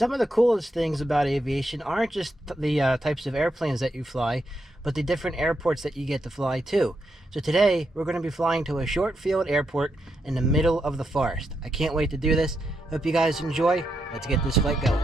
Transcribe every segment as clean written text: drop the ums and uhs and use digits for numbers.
Some of the coolest things about aviation aren't just the types of airplanes that you fly, but the different airports that you get to fly to. So today, we're going to be flying to a short field airport in the middle of the forest. I can't wait to do this. Hope you guys enjoy. Let's get this flight going.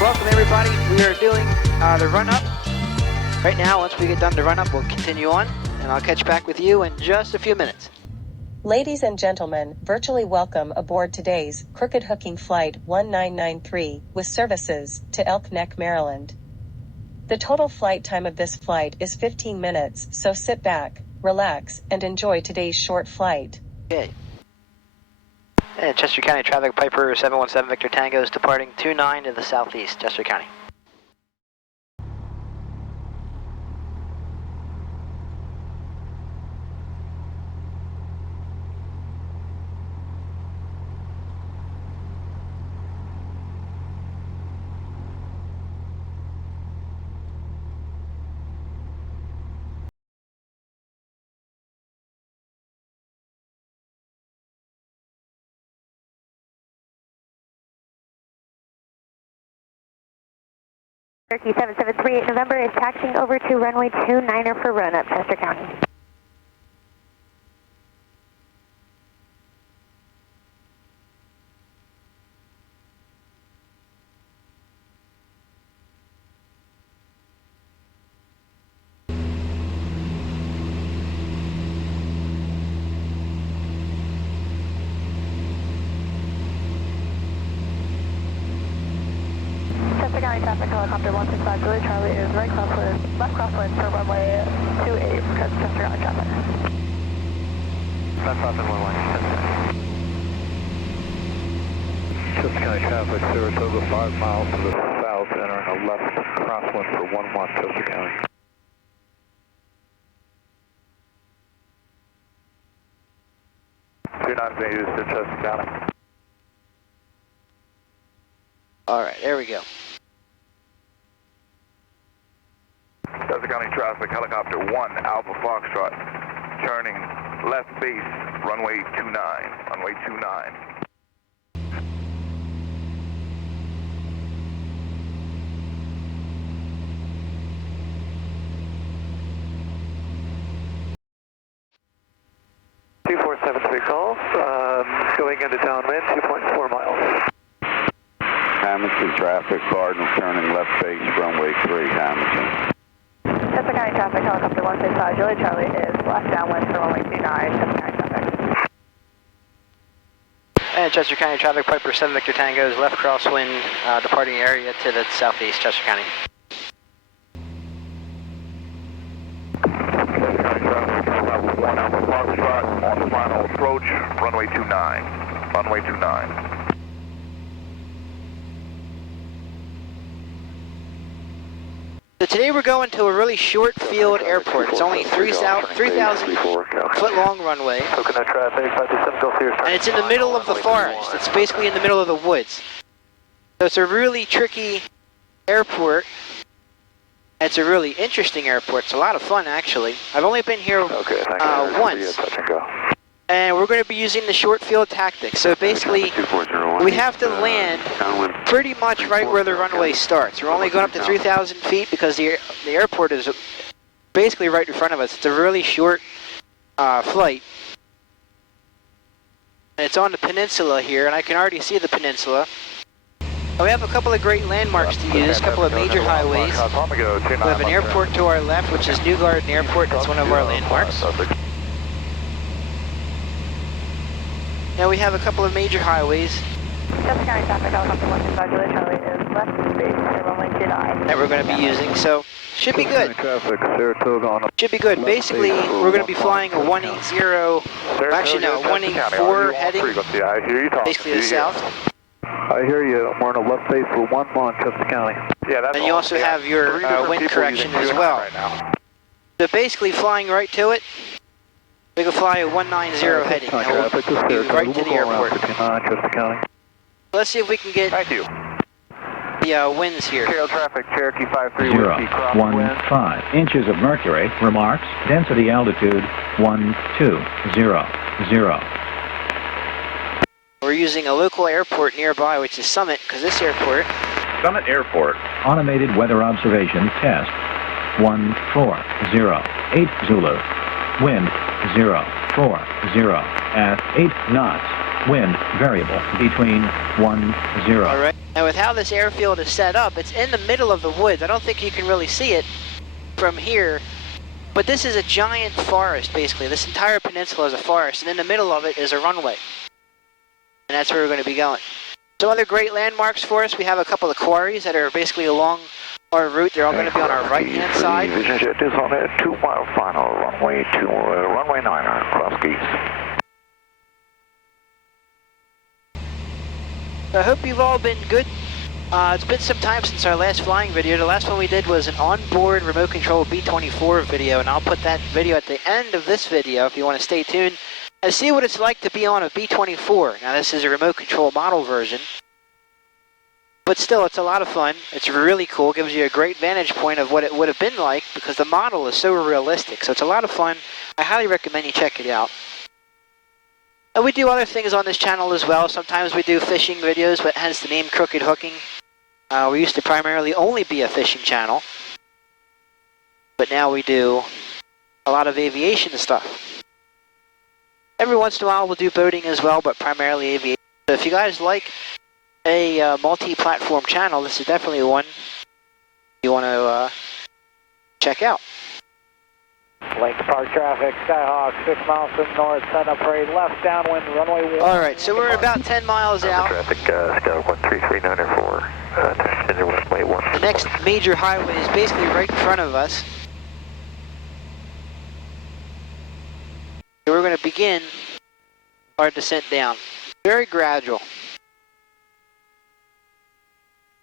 Welcome everybody, we are doing the run-up. Right now, once we get done the run-up, we'll continue on, and I'll catch back with you in just a few minutes. Ladies and gentlemen, virtually welcome aboard today's Crooked Hooking Flight 1993 with services to Elk Neck, Maryland. The total flight time of this flight is 15 minutes, so sit back, relax, and enjoy today's short flight. Okay. And Chester County Traffic Piper 717 Victor Tango is departing 29 to the southeast, Chester County. Turkey 7738 November is taxiing over to runway 29er for run-up, Chester County. Chester County Traffic Helicopter 165 Julie Charlie is right crosswind, left crosswind for runway 28 for Chester County Traffic. Left crosswind 11, Chester County Traffic, Saratoga 5 miles to the south, entering a left crosswind for 11, Chester County. Two nine Vegas to Chester County. Alright, there we go. Chester County Traffic, Helicopter 1, Alpha Foxtrot, turning left base, runway 29, runway 29. Call, going into downwind, 2.4 miles. Hamilton traffic, Cardinal turning left base, runway 3, Hamilton. Chester County Traffic Helicopter 165 Julie Charlie is left downwind for runway 29, Chester County Traffic. And Chester County Traffic Piper 7 Victor Tango is left crosswind departing area to the southeast, Chester County. Chester County Traffic, Helicopter 1, Alpha Foxtrot, on the final approach, runway 29, runway 29. So today we're going to a really short field airport. It's only 3,000 foot long runway. Coconut traffic, 527 Gulf Sears. And it's in the middle of the forest. It's basically in the middle of the woods. So it's a really tricky airport. It's a really interesting airport. It's a lot of fun, actually. I've only been here once. Touch and go. And we're going to be using the short field tactic. So basically, we have to land pretty much right where the runway starts. We're only going up to 3,000 feet because the airport is basically right in front of us. It's a really short flight. It's on the peninsula here, and I can already see the peninsula. And we have a couple of great landmarks to use, a couple of major highways. We have an airport to our left, which is New Garden Airport. That's one of our landmarks. Now we have a couple of major highways Suffolk County traffic, helicopter 125 Juliet Charlie is left base to runway 29. that we're going to be using, so should be good. Traffic, Saratoga on Should be good. Basically, we're going to be flying a 180, actually no, 184 heading, basically to the south. I hear you. We're on a left base for 11, Chester County. Yeah, that's And you also have your wind correction as well. Right now. So basically flying right to it, we can fly a 190 heading, and we'll be right to the airport. Chester County. Let's see if we can get Thank you. the winds here. Tail traffic, Cherokee 53 Whiskey, crosswind. 0.15 inches of mercury. Remarks, density altitude 1200. We're using a local airport nearby, which is Summit, because this airport, Summit Airport. Automated weather observation test 140. 8 Zulu. Wind 040 at 8 knots. Wind variable between 10. all right. And with how this airfield is set up, it's in the middle of the woods. I don't think you can really see it from here, but this is a giant forest, basically. This entire peninsula is a forest, and in the middle of it is a runway. And that's where we're going to be going. Some other great landmarks for us. We have a couple of quarries that are basically along our route. They're all going to be on our right-hand side. Vision jet is on a 2-mile final, runway 9 cross geese. I hope you've all been good. It's been some time since our last flying video. The last one we did was an onboard remote control B-24 video, and I'll put that video at the end of this video if you want to stay tuned and see what it's like to be on a B-24. Now this is a remote control model version, but still it's a lot of fun. It's really cool, gives you a great vantage point of what it would have been like because the model is so realistic. So it's a lot of fun. I highly recommend you check it out. And we do other things on this channel as well. Sometimes we do fishing videos, but hence the name Crooked Hooking. We used to primarily only be a fishing channel, but now we do a lot of aviation stuff. Every once in a while we'll do boating as well, but primarily aviation. So if you guys like a multi-platform channel, this is definitely one you want to check out. Lake Park traffic, Skyhawk, 6 miles to the north, set up for a left downwind, runway 1. Alright, so we're about 10 miles out. Traffic, Skyhawk 13394, runway 1. The next major highway is basically right in front of us. So we're going to begin our descent down. Very gradual.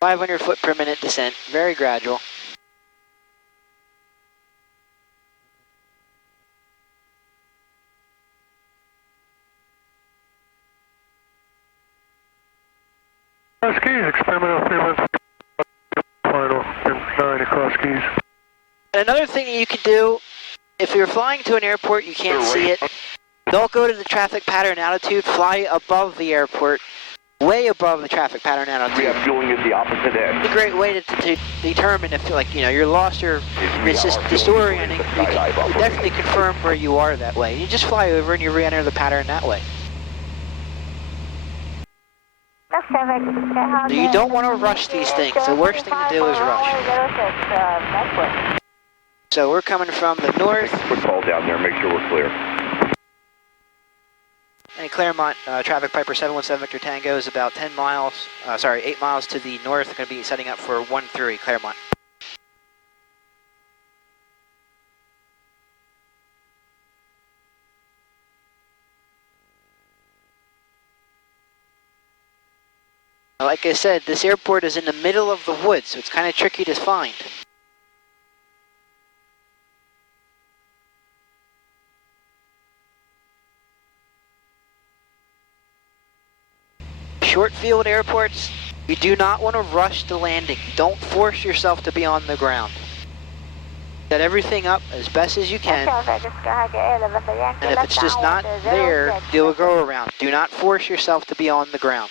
500 foot per minute descent, very gradual. Cross keys, experimental 313, final, 9 across keys. And another thing that you can do, if you're flying to an airport, you can't see it, don't go to the traffic pattern altitude, fly above the airport, way above the traffic pattern altitude. Refueling is the opposite end. It's a great way to determine if, like, you know, you're lost or it's just disorienting. You can definitely confirm where you are that way. You just fly over and you re-enter the pattern that way. So you don't want to rush these things. The worst thing to do is rush. So we're coming from the north. Quick call down there, make sure we're clear. And Claremont, traffic Piper 717 Victor Tango is about 8 miles to the north. Going to be setting up for 13 Claremont. Like I said, this airport is in the middle of the woods, so it's kind of tricky to find. Short field airports, you do not want to rush the landing. Don't force yourself to be on the ground. Set everything up as best as you can. And if it's just not there, do a go around. Do not force yourself to be on the ground.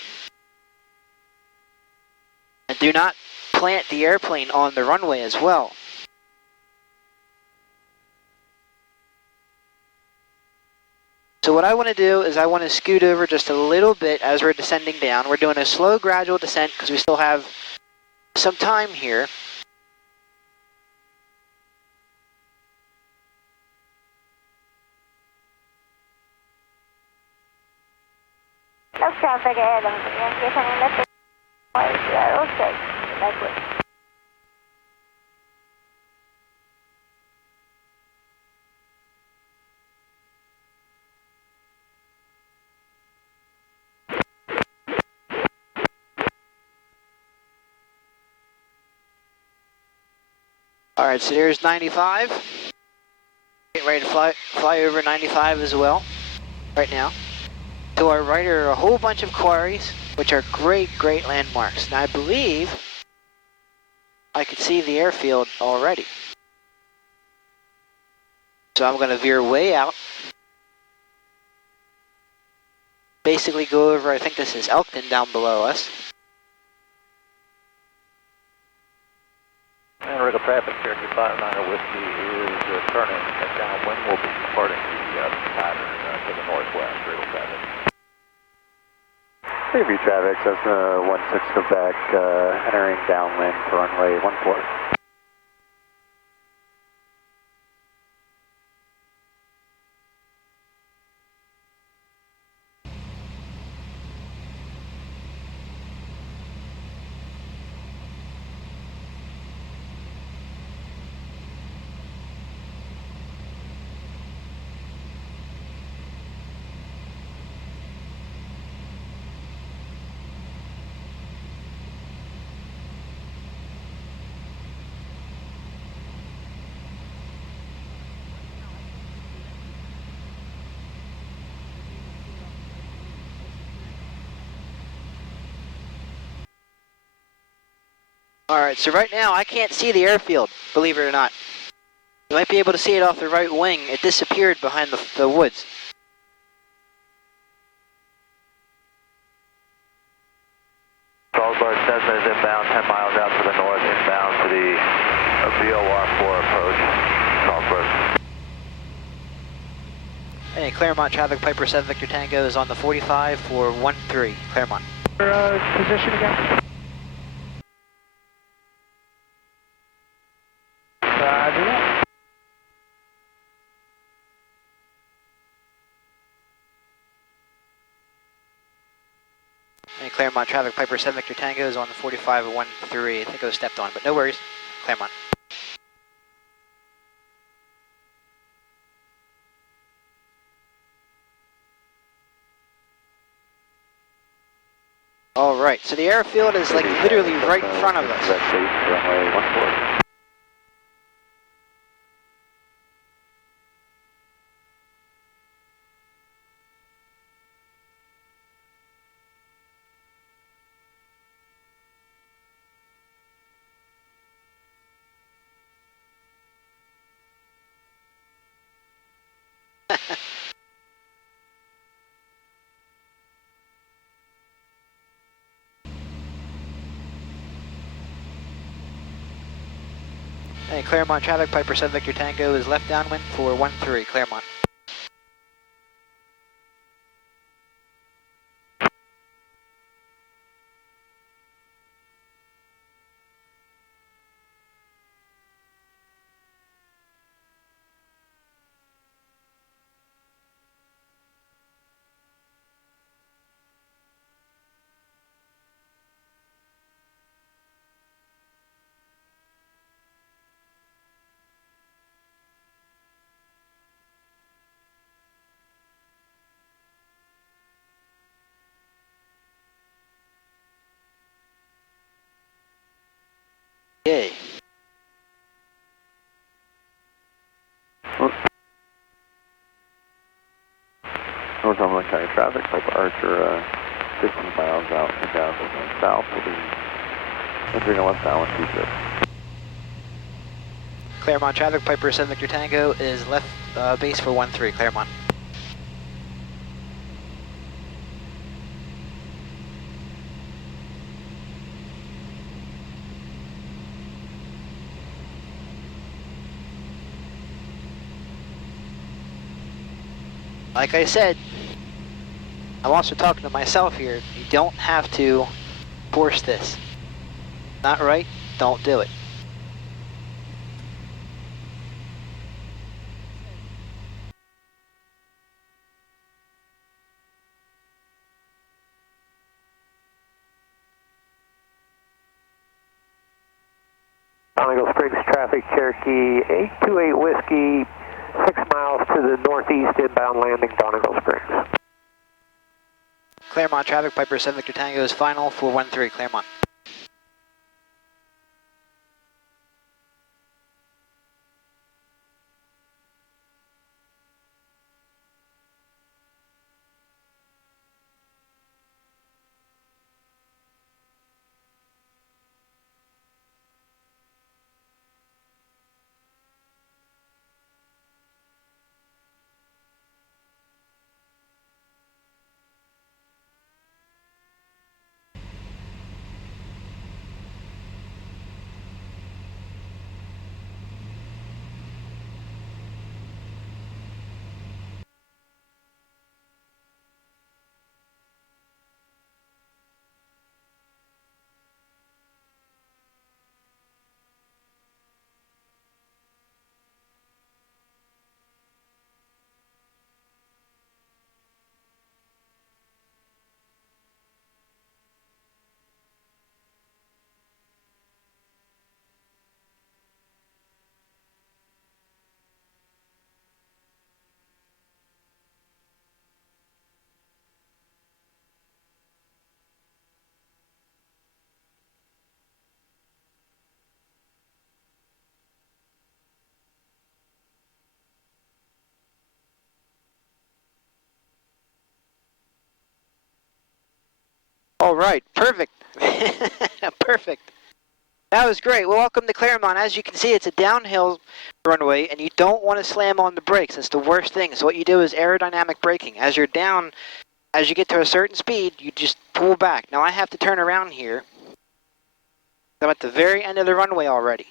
And do not plant the airplane on the runway as well. So what I want to do is I want to scoot over just a little bit as we're descending down. We're doing a slow, gradual descent because we still have some time here. No traffic ahead of me. Descending left base 06. Likely. All right, so there's 95. Getting ready to fly over 95 as well right now. To our right are a whole bunch of quarries, which are great, great landmarks. Now I believe I could see the airfield already. So I'm going to veer way out. Basically go over, I think this is Elkton down below us. And Riddle traffic, Cherokee 59 Whiskey is turning downwind. We'll be departing the pattern to the northwest. Riddle traffic. Clearview traffic, Cessna 16 Quebec, entering downwind for runway 14. All right, so right now I can't see the airfield, believe it or not. You might be able to see it off the right wing. It disappeared behind the woods. Salzburg Cessna is inbound 10 miles out to the north, inbound to the VOR 4 approach. Salzburg. Hey, Claremont traffic, Piper 7 Victor Tango is on the 45 for 13, Claremont. Position again. Roger that. Hey, Claremont traffic, Piper 7 Victor Tango is on the 45 at 13. I think I was stepped on, but no worries. Claremont. All right, so the airfield is like literally right in front of us. Quebec base, runway 14. Hey, Claremont traffic, Piper 7 Victor Tango is left downwind for 13, Claremont. Yay. North Cumberland County traffic, Piper Archer, 15 miles out and down to the south. We'll be entering a left downwind 26. Claremont traffic, Piper 7 Victor Tango is left base for 13, Claremont. like I said, I'm also talking to myself here. You don't have to force this. Not right? Don't do it. Donegal Springs traffic, Cherokee 828 Whiskey, 6 miles to the northeast, inbound landing, Donegal Springs. Claremont traffic, Piper 7 Victor Tango is final, 413, Claremont. All right, perfect. Perfect. That was great. Well, welcome to Claremont. As you can see, it's a downhill runway, and you don't want to slam on the brakes. That's the worst thing. So what you do is aerodynamic braking. As you're down, as you get to a certain speed, you just pull back. Now I have to turn around here. I'm at the very end of the runway already.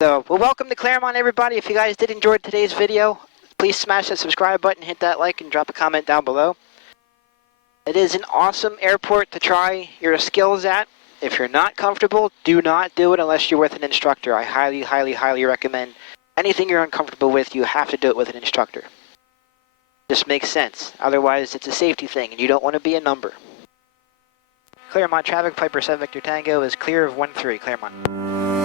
So, well, welcome to Claremont, everybody. If you guys did enjoy today's video, please smash that subscribe button, hit that like, and drop a comment down below. It is an awesome airport to try your skills at. If you're not comfortable, do not do it unless you're with an instructor. I highly, highly, highly recommend anything you're uncomfortable with, you have to do it with an instructor. Just makes sense. Otherwise, it's a safety thing, and you don't want to be a number. Claremont traffic, Piper 7 Victor Tango is clear of 13, Claremont.